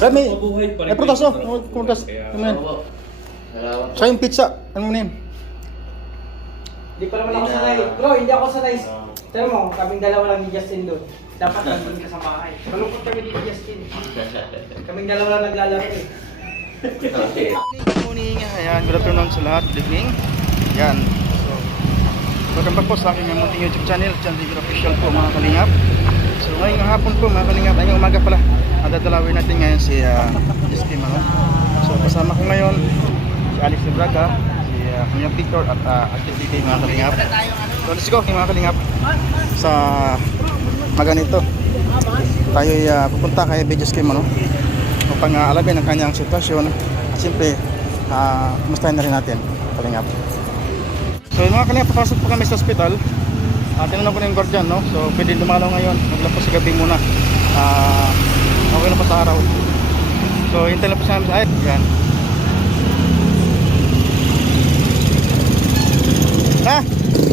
May prutas oh. Prutas. Ano yan? Sa yung pizza. Ano mo yan? Hindi pa naman ako sanay. Bro, hindi ako sanay. Tara mo, kaming dalawa lang ni Justin doon. Dapat nandun ka sa bahay. Malungkot kami ni Justin. Kaming dalawa lang naglalaro eh. Good morning. Ayan, good afternoon sa lahat. Good evening. Ayan. So, welcome back po sa aking munting YouTube channel. Channel Official po mga kalingap. So, ngayong hapon po mga kalingap. Ngayong umaga pala. Dadalawin natin ngayon si Justin. So, kasama ko ngayon si Alex Braga, si Kuya Victor at Activity mga kalingap. So, let's go mga kalingap. Sa maganito tayo pupunta kay Bejes Kim upang alamin ang kanyang sitwasyon at siyempre kumustahin na rin natin kalingap. So yung mga kalingap, papasok po kami sa hospital. Tinanong ko na yung guardian, no? So pwede dumalaw ngayon, maglapos sa gabi muna, okay na pa sa araw. So hintay lang po sa namin sa ayat. Yan.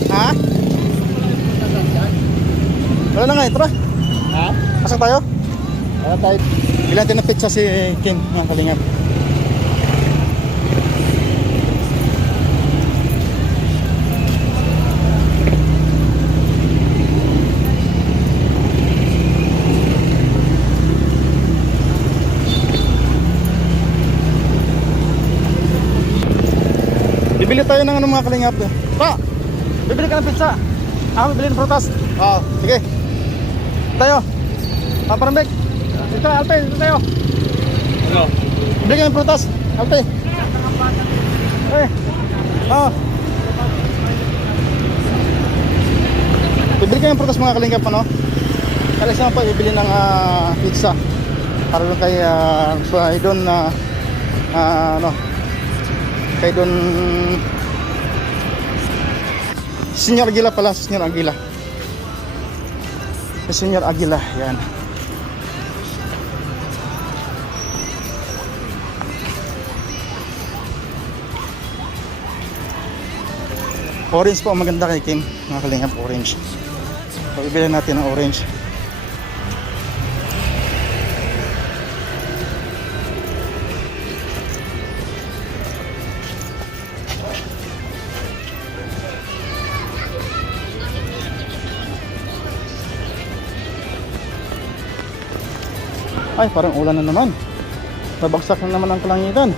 Ha? Wala na nga, tara. Ha? Pasok tayo? Ano tayo? Bilang din na pizza si Kim, mga kalingap. Bibili tayo ng mga kalingap. Pa! Bibili ka ng pizza. Bibili ng prutas. Sige. Tayo. Parambek. Dito, Alpe, dito tayo. Ano? Bibili ka ng prutas. Alpe. Bibili ka ng prutas mga kalingap, ano? Kalis naman po, bibili ng pizza. Para doon kay doon kay doon Senior Aguila pala, Senior Aguila. Senior Aguila, yan. Orange po ang maganda kay Kim, mga kalingap, orange. So, bibili natin ng orange. Ay, parang ulan na naman. Nabagsak na naman ang kalangitan.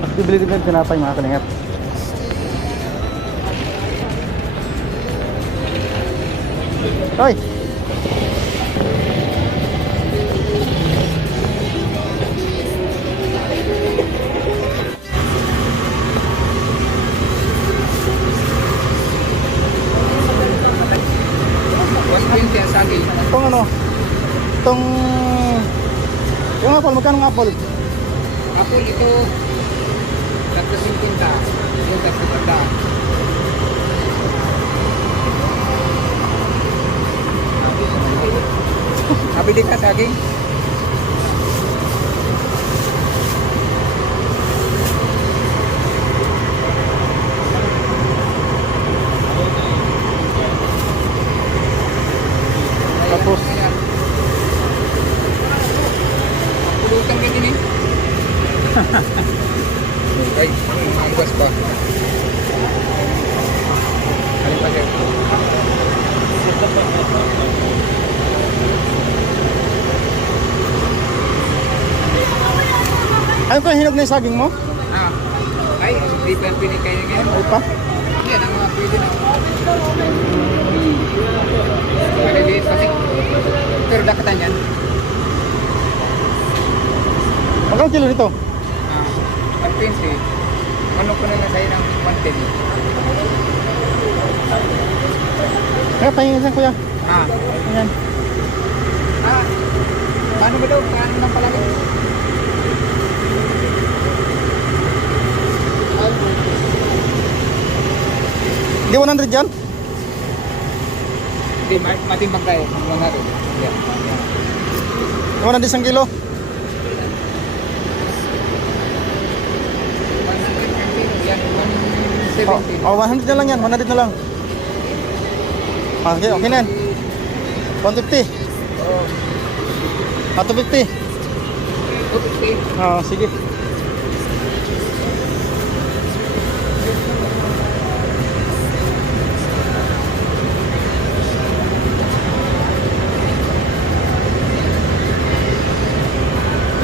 At bibili din ng tinapay mga kalingap. Ay! Itong itong yung apple, magkano ng apple? Apple ito 350. Yung 300. Habili ka saging? Tapos pulutan ka din eh. Ay, ang gas pa. Alin pa sir? ano pa hinog na yung saging mo? Ay, hindi pa yung pinikay na ngayon. Ay pa? Yan ang mga pwede na. Maliliit kasi. Pero dakatan yan. Magkano kilo nito? 120. Ano ko na lang sa'yo ng 110. Kaya pahingin saan kuya? Ayan. Paano ba daw? Paano nang palagi? Hindi 100 yan? Hindi, matimbang tayo. 100. Yan. 100 isang kilo? 100 yan. Oh, 100 na lang yan, 100 na lang. Okay, okay na yan. 150. Ah, 250. 250. Ah, sige.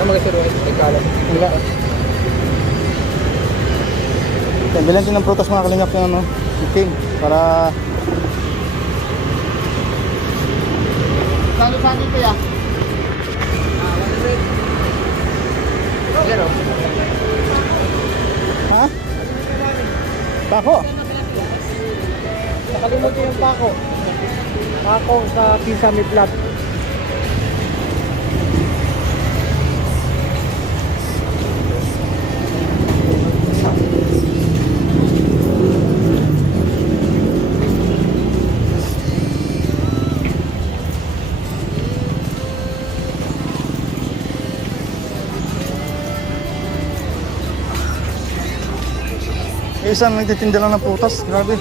Ano magkasiruan? Ikalat. Wala. Bilang din ng prutas mga kalingap yung ano, itim, para... Saan saan dito ya? 100. Zero. Ha? Pako? Nakalimutan yung pako. Pako sa Kisame Plat. Isang nagtitinda lang ng prutas, grabe.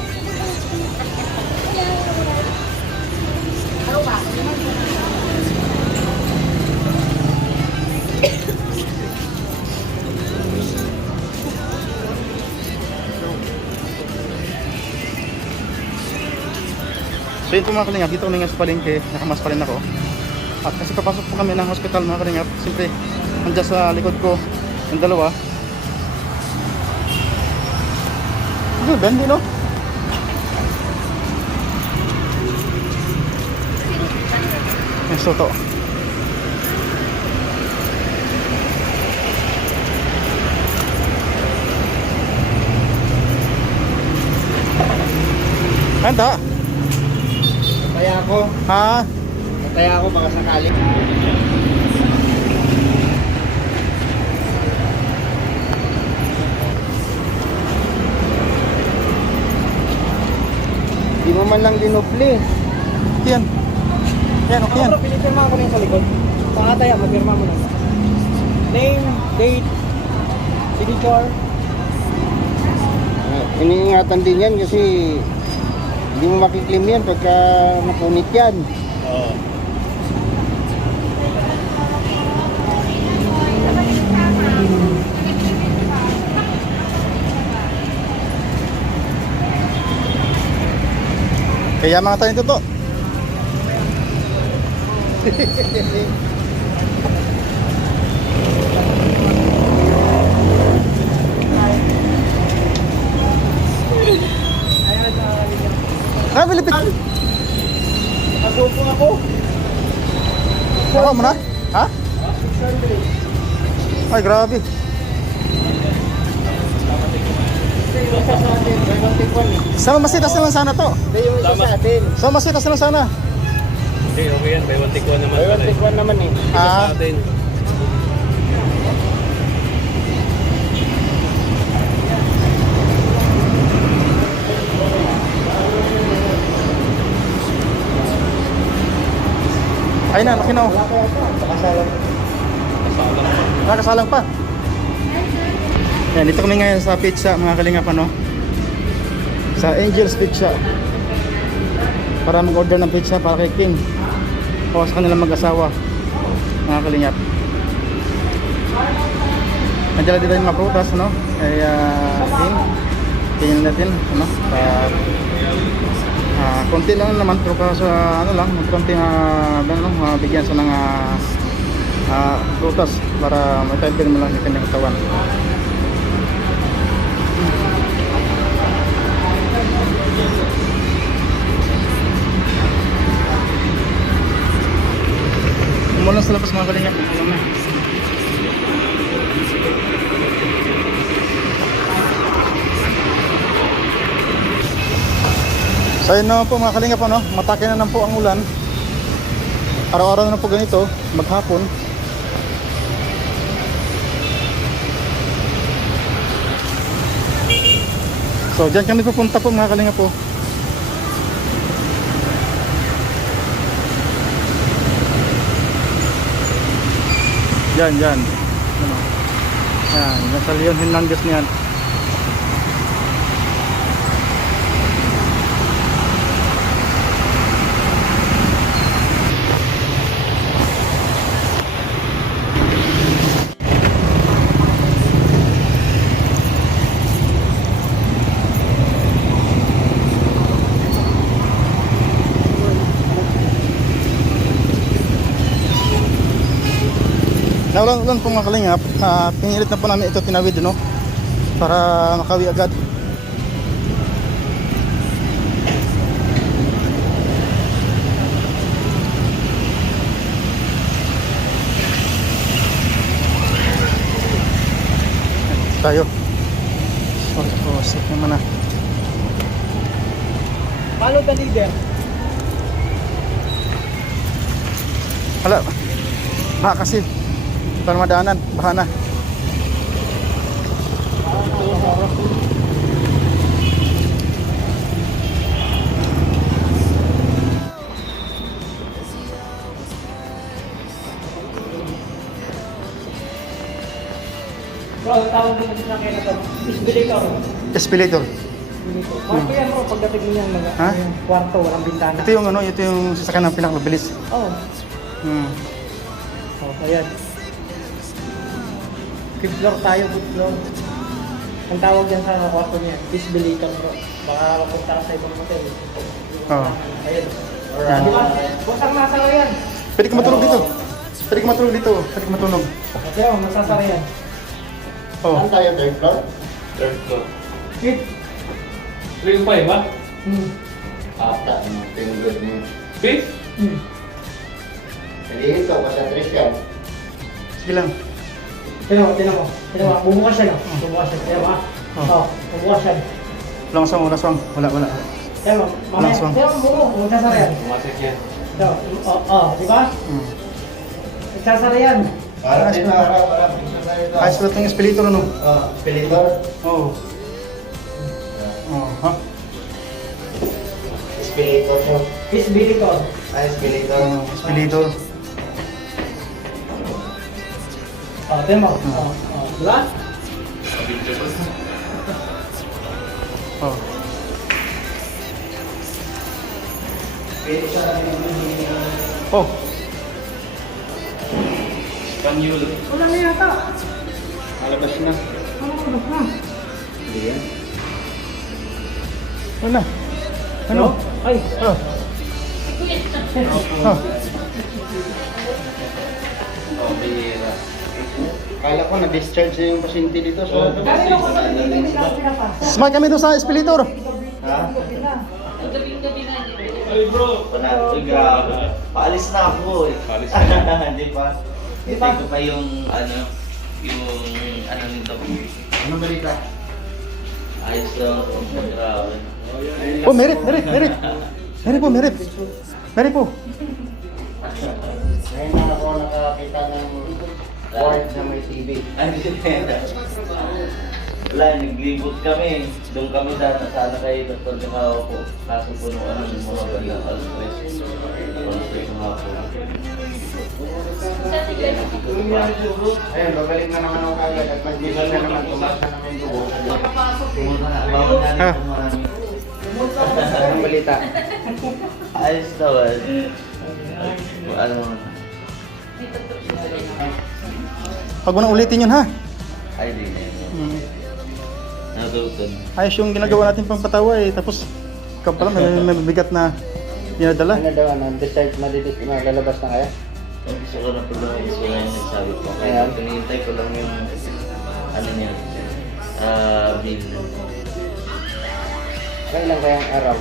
So yun po mga kalingap, dito kami nga sa palengke, nakamas pa rin ako. At kasi papasok po kami ng hospital mga kalingap, siyempre nandiyan sa likod ko yung dalawa. Ito, bandi no? Yung soto. Handa? Kaya ako. Ha? Kaya ako baka sakali. Di mo man lang dinupli. Yan. Yan, okay yan. Ako, pinipirma ko na yung sa likod. Saka tayo, mapirma mo na. Name, date, signature. Iniingatan din yan kasi hindi mo makiklim yan pagka napunit yan. Oo. Kaya mga tayo ito to. Ah, Pilipit. Nasupo ako. Ako mo na? Ha? Ay, grabe. Isa sa atin, may mantikwan eh. Sama masitas na lang sana to. Hindi yung isa sa atin. Sama masitas na lang sana. Hindi, okay yan. May mantikwan naman. May mantikwan naman eh. Ah, Sa atin. ayun na, laki na oh. Wala kaya ito, pakasalan. Nakasalang pa. Yan, dito kami ngayon sa pizza, mga kalingap ano. Sa Angel's Pizza. Para mag-order ng pizza para kay King. O sa kanilang mag-asawa. Mga kalingap. Nandiyan dito yung mga prutas, no? Ay, King. Tingnan natin, ano? Konti lang naman, pero kaso ano lang, konti bigyan sa ng prutas para matay mo lang yung kanyang katawan. Umulan sa labas mga kalingap, umulan na. So yun naman po mga kalingap ano, matake na po ang ulan. Araw-araw na po ganito, maghapon. So dyan kami pupunta po mga kalingap po. Yan, yan. Ano? Yan, yan sa Leon Hernandez niyan. Naulan-ulan po mga kalingap. Pinilit na po namin ito tinawid, no? Para makawi agad. Tayo. Safe naman na. Follow the leader. Hala. Baka kasi. Para madaanan. Baha na. Bro, ang tawag din natin na kayo na ito. Escalator. Escalator. Kwarto yan bro, pagdating mo yan mga Ha? yung kwarto, walang bintana. Ito yung ano, ito yung sasakyan ng pinakamabilis. Oh. Hmm. Oh, ayan. Fifth floor tayo, fifth floor. Ang tawag yan sa kwarto niya, escalator bro. Baka mapunta ka sa ibang hotel. Oh. Ayan. Yan. Di ba? Busang nasara yan. Pwede ka matulog dito. Pwede ka matulog dito. Pwede ka matulog. Kaya masasara yan. Oh. Saan tayo, third floor? Third floor. Fifth. 3-5 ba? Ata, tinugod mo. 5th? Hindi ito, masatris yan. Sige lang. Tinan mo. Bumukas siya no? Bumukas siya. Tinan mo ah. Oh, bumukas siya. Walang aswang, walang aswang. Wala. Tinan mo. Mamaya. aswang. Tinan mo, magsasara yan. Pumasok yan. Ito. Di ba? Magsasara yan. Parang dito, parang dito tayo ito. Ayos pala itong escalator, ano? Escalator. Oo. Oh, ha? Escalator siya. Escalator. Escalator. Escalator. Tinan mo. Di ba? Oh. Oh. Spanyol. Wala na yata. Malabas na. Hindi yan. Wala. Ano? Ay. Oh. Oh. Oh, bihira. Kala ko na-discharge na yung pasyente dito. So, Kanina ko hindi na ako pinapasa. Smart kami doon sa escalator. ha? Ay bro! Uy, grabe. Paalis na ako eh. Paalis na. Hindi pa. Hintay ko pa yung nito. Anong balita? Ayos lang. Grabe. Oh, merit. Merit po. Ngayon na ako nakakita ng ward na may TV. Wala, naglibot kami. Doon kami sana kay Dr. Gamawa po. Kaso punuan ng mga bandang alas 3. Alas 3 nga po. Ayun, babalik na naman ako kagad at mag-diba na naman, tumaas na naman yung dugo. Ha? Anong balita? Ayos naman. Ano naman? Huwag mo na ulitin yun, ha? Ay, di na yun. Natutun. Ayos yung ginagawa natin pang patawa eh. Tapos, ikaw pala may mabigat na dinadala. Ano daw, decide lalabas na kaya? Ang gusto ko na pala gusto ko yung nagsabi ko. Ayan. Kaya pinihintay ko lang yung niya. Bill. Kailan kayang araw?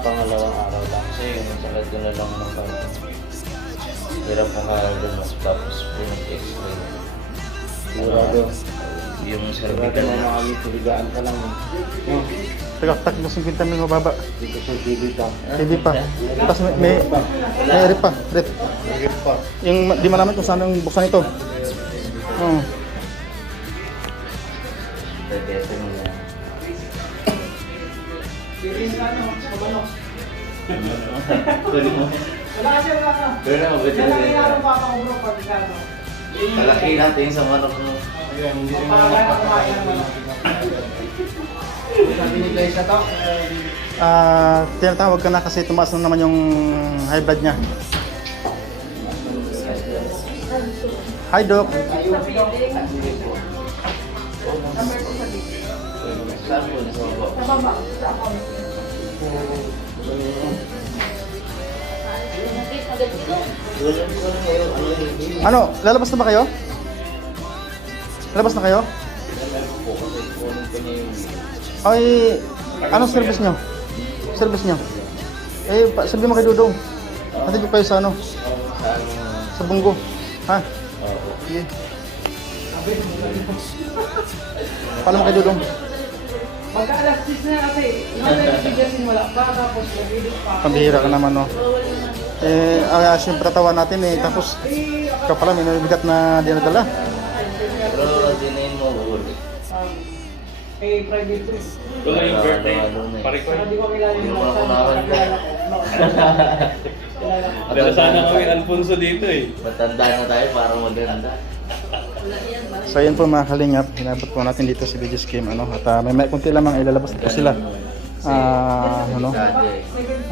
Pangalawang araw lang. Kasi yung salat ko na lang ng kami. Hirap makalumas tapos pinag-explain. Sigurado. Yung Sigurado cervical mo na. makakalipuligaan ka lang. Tagaktak mo 50 mil mababa. Dito sa TV ka. TV pa. Tapos may rep pa. Rep. Nagip pa. Yung di malaman kung saan yung buksan ito. Oh. Pwede mo na. Pwede mo. Wala kasi wala ka. Pwede mo. Pwede Yan ang mo. inarong papa ko bro pag ikano. Kalaki natin sa manok mo. Ayan, hindi rin Para na kumain ng manok. Sabi ni Glyza to. Tinatawag ka na kasi tumaas na naman yung high blood niya. Hi, Doc. Saan po na sa baba? Sa baba. Sa ako. Ano, lalabas na ba kayo? Lalabas na kayo? Ay, anong service nyo? Service nyo? Eh, sabi mo kay Dudong. Hatid ko kayo sa ano? Sa Bunggo. Ha? Sige. Paano mo kay Dudong? Magka alas 6 na kasi, nag-bigasin wala pa, tapos nag-edit pa. Pambihira ka naman, no? Eh, siyempre tawa natin eh. Tapos, ikaw pala may nabigat na dinadala. Pero dinayin mo, ulit. Eh, private trip. Ito na yung birthday. Pare ko. Para di ko kilala yung Yung mga mga kunawan ko. kilala ko. Kilala ko. Pero sana kami Alfonso dito eh. Matanda na tayo para maganda. So yun po mga kalingap, hinabot po natin dito si BG Scheme ano, at may kunti lamang ilalabas po sila. Ano,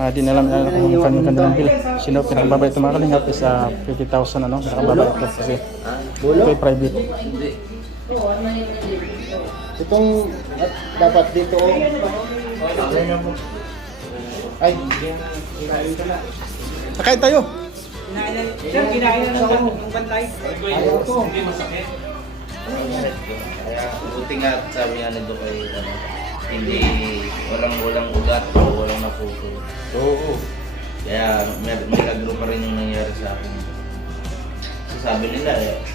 di na alam kung kanilang bill. Sino pinakababa ito mga kalingap is 50,000 ano, pinakababa ito kasi ito ay private. Hindi. Itong dapat dito. Ay, Nakain tayo! Sir, kinain na ng bantay. ayaw ko. Hindi masakit. Kaya buti nga sabi nga nito kay ano, hindi walang ugat o walang naputo. Oo. Kaya may lagro pa rin yung nangyari sa akin. Kasi sabi nila,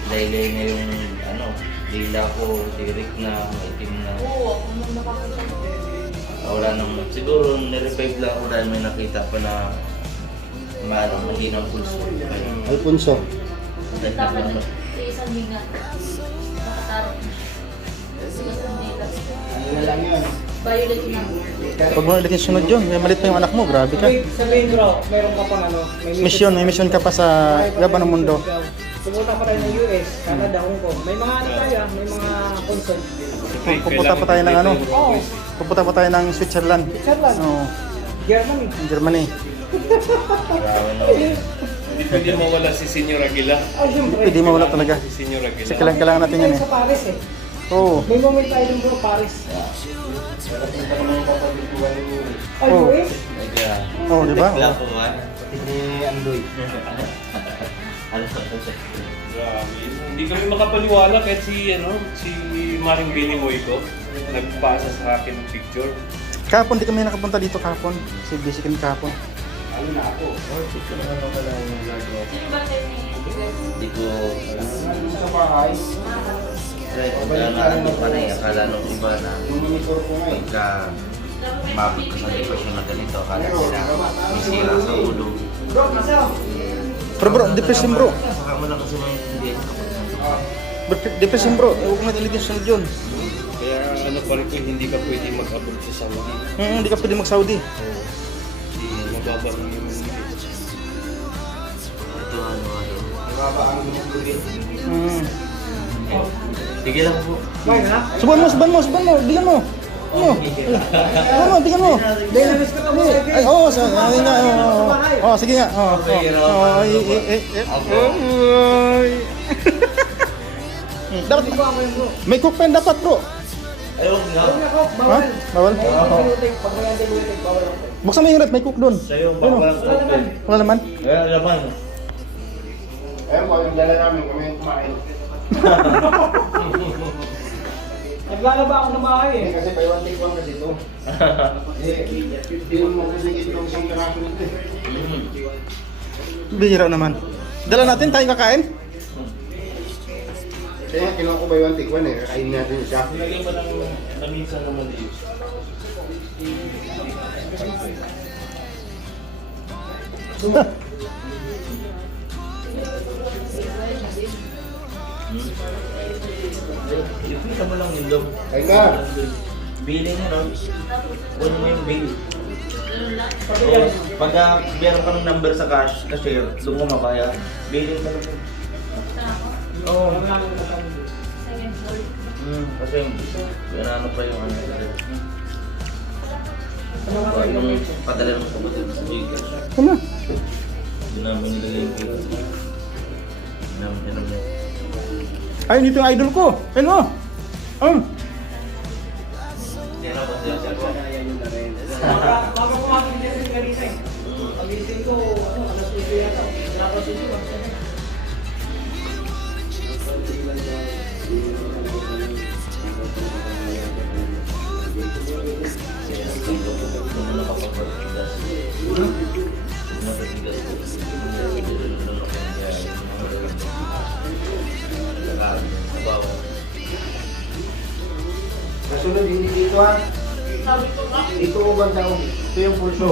laylay na yung ano, dila ko, tirik na, maitim na. Wala nang, siguro nirevive lang ako dahil may nakita pa na mahinang pulso. Alfonso. Ano lang yun? Huwag mo ulit yung sunod yun, may malit pa yung anak mo, grabe ka. Sabihin bro, meron ka pang ano, May mission ka pa sa gaba ng mundo. Pumunta pa tayo ng US, Canada, Hong Kong. May mga ano tayo, may mga concert. Pupunta pa tayo ng ano, Oo, pupunta pa tayo ng Switzerland. Switzerland, Oo, Germany. Germany. Grabe na. Hindi pwede mawala si Senyor Aguila. Ay, syempre. Pwede mawala talaga. Si Senyor Aguila. Kasi kailangan natin yan eh. Sa Paris eh. Oo. May moment tayo dun bro, Paris. Ay, Oh. US? Kaya, Oo, di ba? wala po ba? Ni Andoy. Alam ko siya. Grabe. Hindi kami makapaniwala kahit si Maring Billy Moico nagpasa sa akin ng picture. Kahapon, di kami nakapunta dito kahapon. Kasi busy kami kahapon. Ano na ako? Hindi ko Sa bahay. ano pa na eh, akala nung iba na Yung monitor ko nga eh. pagka mabot ka sa depresyon na ganito, akala nila may sira sa ulo. Bro, isa. Pero bro, depression bro. Saka mo lang kasi maintindihan Bro, depression bro. Huwag mo natin ulit yung sunod yun. Kaya ano pa rin hindi ka pwede mag-abroad sa Saudi. Hindi ka pwede mag-Saudi. Hindi mababa lang yung Ito ano. Mababa ang lumagulit. Sige lang po. Bye na. Subuhan mo. Bigyan mo. Ano? Bigyan mo. Dahil ka mo sa Ay, oo, ay nga. Oo, sige nga. Oo. Dapat may cookpan dapat bro. Ayun nga. Ha? Bawal? Pag may antibiotic, bawal ako. Buksan mo yung rep, may cook doon. Sa'yo, bawal ang open. Wala naman. Kaya naman. Ayun po, yung dala namin kami yung kumain. Naglalaba ako ng bahay eh. Kasi by one take one kasi ito. Hindi mo makusigit yung isang karaso nito eh. Bihira naman. Dala natin, tayo kakain. Kaya nga, kinuha ko by one take one eh. Kakainin natin siya. Lagyan mo lang naminsan naman dito. Ipita mo lang yung loob. Ay ka! Billing ano, kunin mo yung bill. Tapos, pagka meron kang number sa cashier, doon mo mabaya. Billing ka lang. Oo. Kasi, ano pa yung ano. Yung padala ng kapatid sa bigay. Ano? Doon namin nilagay yung pira. Doon namin tinamay. Ay, dito yung idol ko. Ayun mo. Yan ako, siya ko. Maga pumasok din sa Garissa eh. Pagising ko, alas 8 Kaya kung nakapagpatigas, matigas ko. Kasunod, hindi dito ha. Dito mo banda ko. Ito yung pulso.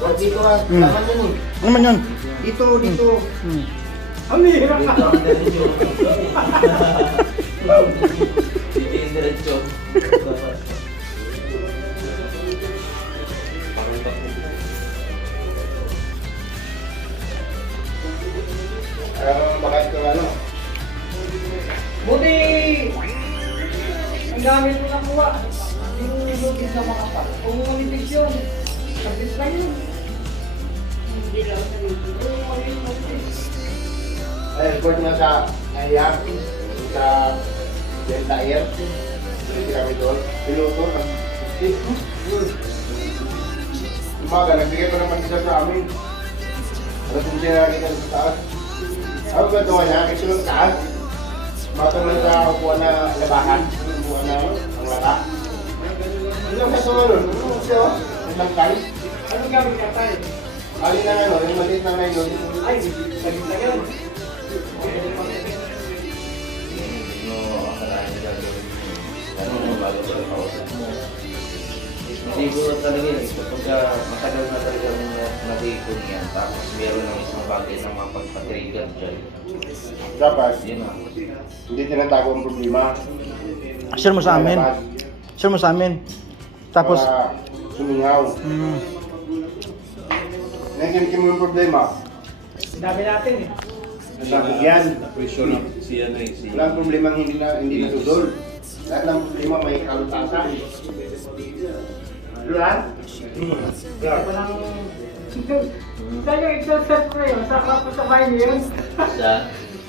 Huwag dito ha. Laman yun eh. Ano man yun? Dito, dito. Ang hirap ka. Diretso. Parang tatlo. Bakit ko ano? Buti, ang gamit mo nakuha. Yung lugis na makapal. Kung manipis yun, sabit lang yun. Hindi lang sa lugis. Yung manipis. Ay, record nga sa IAP, sa Delta Air. Hindi kami doon. Piloto ng umaga, nagbigay pa naman isa sa amin. Ano kung siya nakita sa taas? Ano ba ito niya? Ito yung taas. Matulad sa upuan na labahan. Upuan na ang lata. Ilang sa sunod? Ano siya? Ilang kain? Anong gamit ka tayo? Alin na ano, yung maliit na nylon. Ay, sabit lang yun. Hindi ko talaga yun. Kapag matagal na talaga nag-iikon yan, tapos meron ng isang bagay na mapagpa-trigger dyan. Dapat, Yun na. hindi tinatago ang problema. Share mo sa amin. Share mo sa amin. Tapos, Para sumingaw. Nagkimkim mo yung problema. Ang dami natin eh. Nasabog yan. Na-pressure na si ano eh. Si... Walang problema hindi natudol. Lahat ng problema may kalutasan. Diba? Walang... Saan yung exercise mo yun? Saan ka pa sa bahay niyo yun? Sa...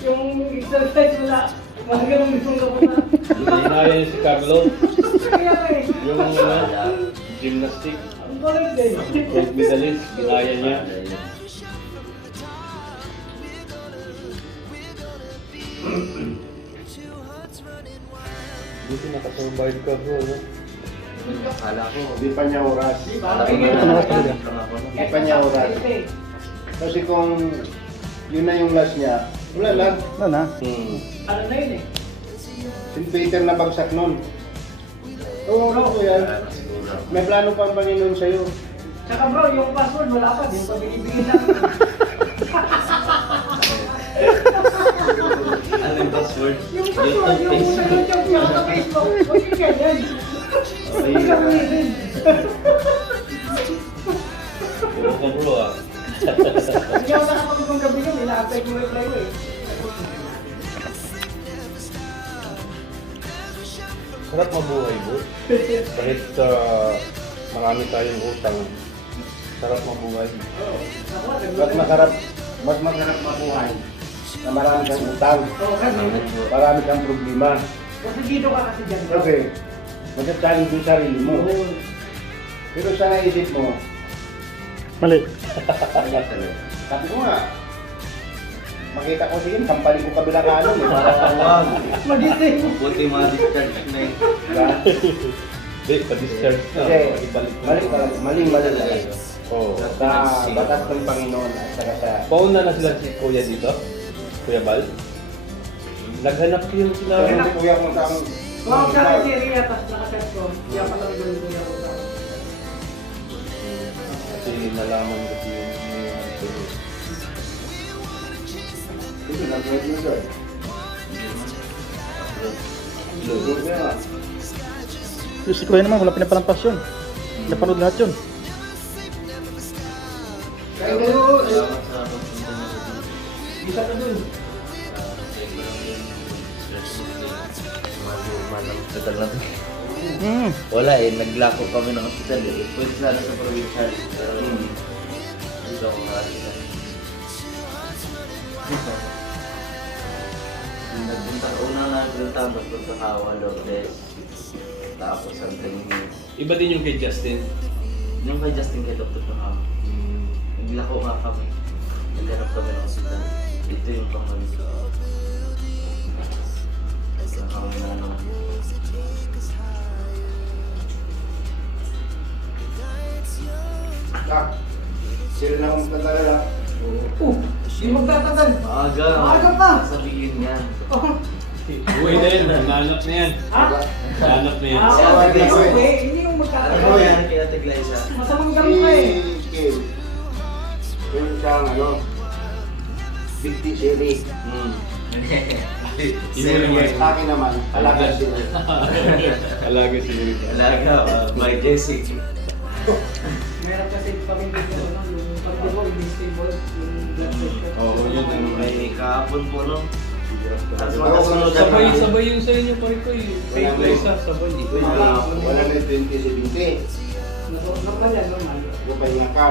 Yung exercise mo na mga ganun mismong kapuna. Inaya niya si Carlo. Kaya eh. Yung gymnastic. Ang kulit din. Gold medalist. Inaya niya. Buti nakasurvive ka bro. No? Akala ko. Hindi pa niya oras. Akala ko Hindi pa niya oras. Kasi kung yun na yung last niya, wala lang. ano na? Ano na yun eh? Si Peter na bagsak nun. Oo, ko yan. May plano pa ang Panginoon sa'yo. Tsaka bro, yung password wala pa. Yung pag binibigyan lang. Ano yung password? Yung password, yung sa YouTube yung sa Facebook. Huwag yung ganyan. Huwag yung gamitin. Puro ka bro ah. Hindi ako nakapagod ng gabi yun. Ina-apply ko reply ko eh. Sarap mabuhay bro. Kahit marami tayong utang. Sarap mabuhay. Mas masarap mabuhay na marami kang utang, Oo, kasi. marami kang problema. Kasi dito ka kasi dyan. bro. Kasi, magsasaling yung sarili mo. Oo. Pero sa naisip mo, Mali. sabi ko nga, makita ko sige, kampali ko kabila kanan eh. Wag. Magising. Buti mga discharge na yun. Diba? Hindi, pa-discharge na. Kasi, Ibalik mo. maling talaga. Oo. Sa batas ng Panginoon at saka sa... Pauna na sila si Kuya dito? Kuya Bal? Naghanap yung sila. Pero hindi kuya kung saan... Wow, sa si Ria, tapos nakaset ko. Kaya pa lang gawin ko yung utang. Kasi nalaman ko yung Ito, nag-read mo doon. Doon na. Yung si Kuya naman, wala pinapalampas yun. Napanood lahat yun. Kaya gano'n. Salamat sa pagpunta niyo dito. Isa ka dun. Hospital na to. Hmm. Wala eh, naglako kami ng hospital eh. Pwede sana sa provincial. Pero hindi ako makakita. Nagpunta una na nagpunta, magpunta Kawa, Lourdes. Tapos Santa Niña. Iba din yung kay Justin. Yung kay Justin kay Dr. Paham. Naglako nga kami. Naghanap kami ng hospital. Ito yung pangmali. Naglako kami na ano. Tak. Sila na kung magtatala. Di magtatagal. Maaga. Maaga pa. Sabihin yan. Uwi na yan, nanap na yan. Ha? Nanap na yan. Hindi yung Ano magtatagal. yan kay Ate Glyza? Masamang gamit ka eh. Kim. Yung siyang ano. Big T Sherry. Sa akin naman, alaga sila. Alaga si Rick. Alaga, by Jessic. Meron kasi kami dito, no? Yung pag-dibo, yung stable, yung blood pressure. Oo, yun ang May kahapon po, no? Tapos Ako, magkasunod Sabay yung sa inyo pa rin ko eh. Kay Glyza, sabay. Wala na 20-70. Normal yan, normal. Yung pahinga ka.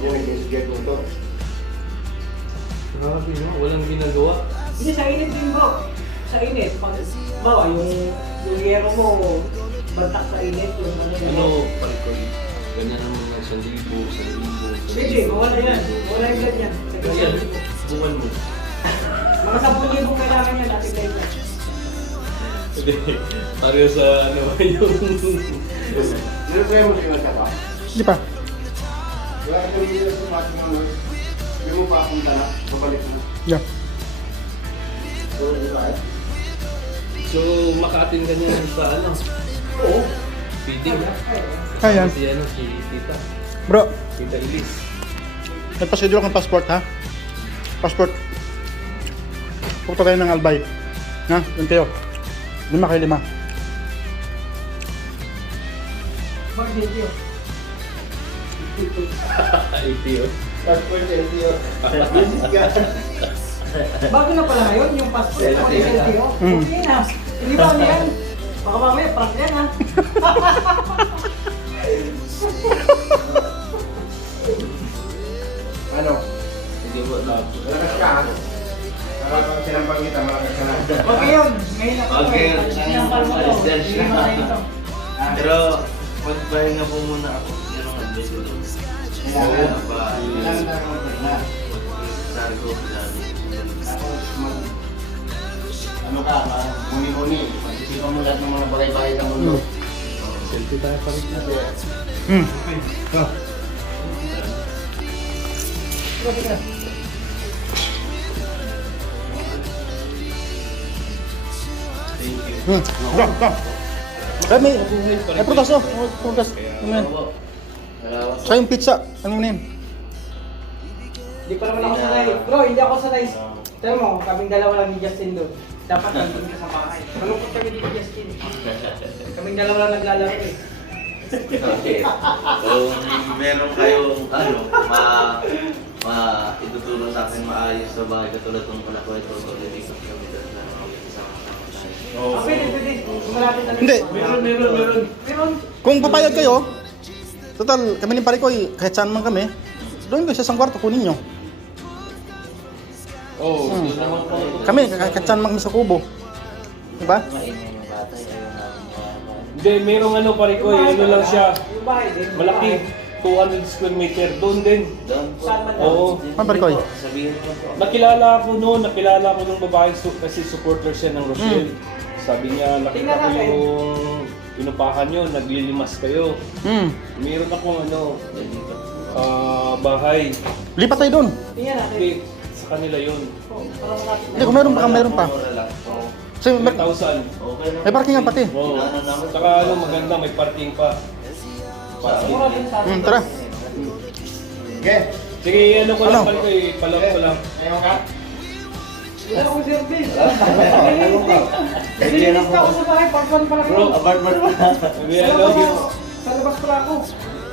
Yan nag-investigate mo to. Grabe no, walang ginagawa. Hindi, sa init din bro. Sa init. Pag, bawa, yung yero mo, bantak sa init. Yung Ano, palit ko eh. Ganyan ang mga 1,000, 1,000. Pwede, mawala yan. Mawala yung ganyan. Ayan, buwan mo. Mga 10,000 kailangan yan, Ate Glyza. Hindi, pareho sa ano yung... Nilagay mo sila sa ba? Di pa. Wala ka rin nila sa mga mga hindi mo pa punta na, babalik na. Yeah. So, di ba? So, makaatin ka niya sa ano? Oo. Feeding. Ayan. Si ano, si Tita. Bro, Tita Elise. nagpasidyo kang passport ha? Passport. Pupunta tayo ng Albay. Ha? Yung tayo. 5x5. Bakit dito? APO. Passport LTO. Business ka. Bago na pala ngayon, yung passport ko ni LTO. Hmm. Okay na. Hindi ba ano yan? Baka mamaya, prank yan ha. Ano? Hindi mo alam. Malakas ka ha? Nakapag sinampal kita, malakas ka na. Okay yun. Ngayon na Okay, sinampal mo to. president Hindi mo na ito. Pero, magpahinga po muna ako. Yan ang advice ko doon. Kailangan. Ba, Kailangan na ako na. sabi ko, Tapos ano ka, muni-muni. Pag-isipan mo lahat ng mga bagay-bagay ng mundo. Selfie tayo pa rin natin. Oh. Go, go. Ay, may prutas oh. May prutas. Ano yan? Sa yung pizza. Ano yun? Hindi pa naman ako sanay. Bro, hindi ako sanay. Tama mo, kaming dalawa lang ni Justin doon. Dapat nandun ka sa bahay. Malungkot kami dito, Justin. Kaming dalawa lang naglalaro eh. Okay. Kung meron kayong itutulong sa akin maayos sa bahay katulad ng panakwento ko, hindi ko kami dahil na makikisama-sama tayo. Ah, pwede. Malapit na. Hindi. Meron. Meron. Kung papayag kayo, total, kami ni pare ko, kahit saan man kami, doon kayo sa isang kwarto, kunin nyo. Oo, doon naman po. Kami, kahit saan man kami sa kubo. Diba? Maingay yung bata, ayaw namin mayaman. Hindi, merong ano pa rin ko, ano lang siya. Yung bahay din. Malaki. 200 square meter. Doon din. Doon po. Saan man Oo. Ano pare ko? Sabihin mo po. Nakilala ko noon, nakilala ko nung babae kasi supporter siya ng Rochelle. Sabi niya, nakita ko yung inupahan nyo, naglilimas kayo. Meron akong ano, bahay. Lipat tayo doon. Tingnan natin. Hindi, sa kanila yun. Oh, para malapit na. Hindi, kung meron pa. Mura lang po. Kasi 1,000. Okay lang. may parking nga pati. Oo. Saka ano, maganda, may parking pa. Mura din sa atin. Tara. Okay. Sige, ano ko lang Ano? pala ko eh, palak ko lang. Ngayon ka? Wala akong service. Nililis ka ako sa bahay, part 1 pa lang. Bro, Apartment po. Sabi ano, Sa labas pa ako.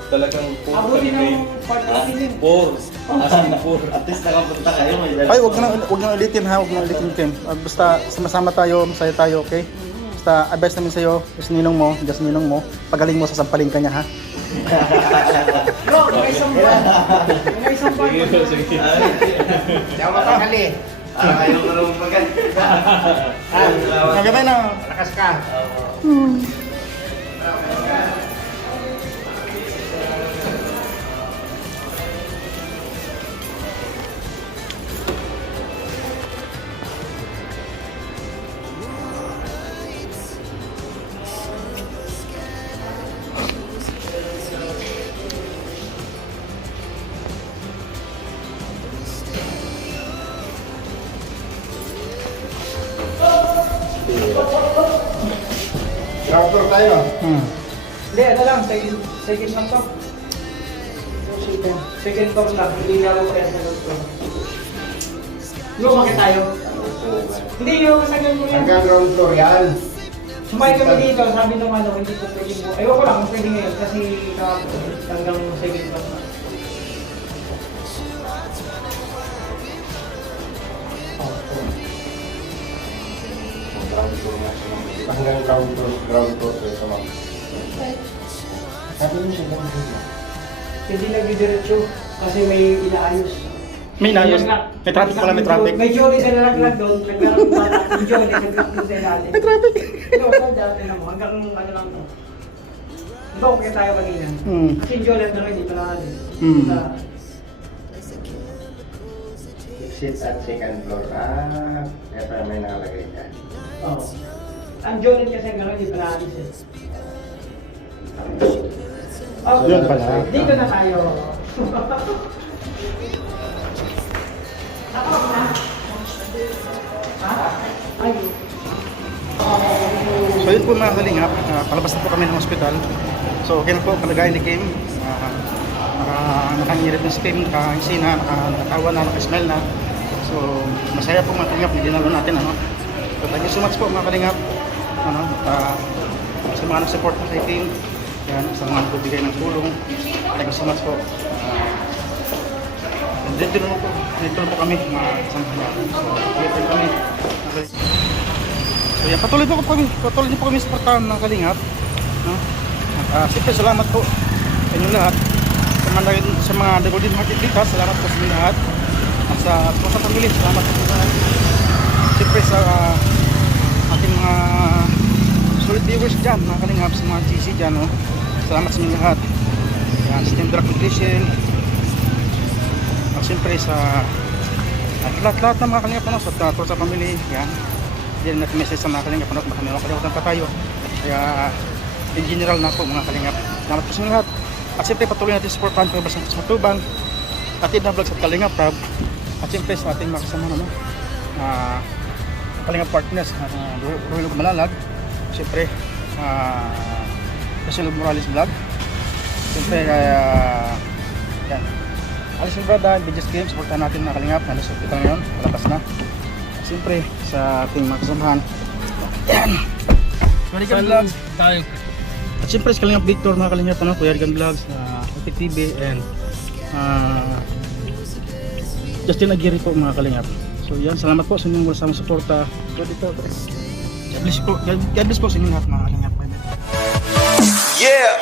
talagang puro Abutin talaga ng part 1 din. 4. Asking 4. At least nakapunta kayo. May dala. Ay, wag nyo ulitin ha, wag nyo ulitin Kim. Basta sama-sama tayo, masaya tayo, okay? Basta advice namin sa'yo, is ninong mo, pagaling mo, sasampalin ka niya ha. Bro, may isang buwan. May isang buwan. Sige, sige. Hindi ako matakali. Ayaw ko naman pagkat. Maganda na. Lakas ka. tayo. Hindi, ito lang. Second lang to. Second floor lang. Hindi na ako kaya sa floor. Lumakit tayo. Hindi, yung masagal mo yan. Hanggang ground floor yan. Sumakay kami dito, sabi nung ano, hindi ko pwede mo. Ayoko lang kung pwede ngayon kasi hanggang second floor na. Hanggang ground floor kayo sa mga. Sabi mo siya ground floor. Hindi nagdidiretso kasi may inaayos. May inayos. May traffic pala, may traffic. May Johnny sa nalaglag doon. Nagkaroon pa natin. May Johnny nagkaroon doon sa natin. May traffic. Pero sa dati na mo, hanggang ano lang to. Ito, kaya tayo kanina. Kasi yung Johnny na hindi pa natin. Exit at second floor. Kaya pala may nakalagay dyan. Oo. Ang Johnny kasi hanggang hindi pa natin siya. Okay. Yun pala. Dito na tayo. So yun po mga kalingap, palabas na po kami ng ospital. So okay na po kalagayan ni Kim. Nakangirit na si Kim, nakaisina, nakatawa na, nakasmile na. So masaya po mga kalingap, hindi dinalo natin ano. So thank you so much po mga kalingap. Sa mga nag-support na kay Kim, yan, sa mga nagbibigay ng tulong. Thank you so much po. Dito na po kami mga samahan. So dito kami. Okay. So yan, patuloy din po kami sa portahan ng kalingap. No? Siyempre salamat po sa inyo lahat. Sa mga The Golden Hearted Litas, salamat po sa inyo lahat. At sa mga pamilya, salamat po sa lahat. Siyempre sa ating mga solid viewers dyan, mga kalingap, sa mga GC dyan. No? Salamat sa inyo lahat. Yan, sa Team Drag Nutrition. At siyempre sa lahat ng mga kalingap ano, sa pamilya. Yan. Hindi natin message sa mga kalingap, baka may makalimutan pa tayo. Kaya in general na po mga kalingap, salamat po sa inyo lahat. At siyempre patuloy natin supportahan po sa Matubang, atin na vlogs at Kalingap Prab. At siyempre sa ating mga kasama Kalingap partners, Ruhilo Malalag, siyempre National Morales Vlog, siyempre yan, Alice and Brada, Biggest Games, supportahan natin mga kalingap, nalis hospital ngayon, malabas na. Siyempre sa ating mga kasamahan, yan, Kalingap Vlogs, at siyempre sa Kalingap Victor mga kalingap, Kuya Rigan Vlogs, Epic TV, and Justin Aguirre po mga kalingap. So yan, salamat po sa inyong walang samang suporta. God bless po sa inyong lahat mga kalingap. Yeah!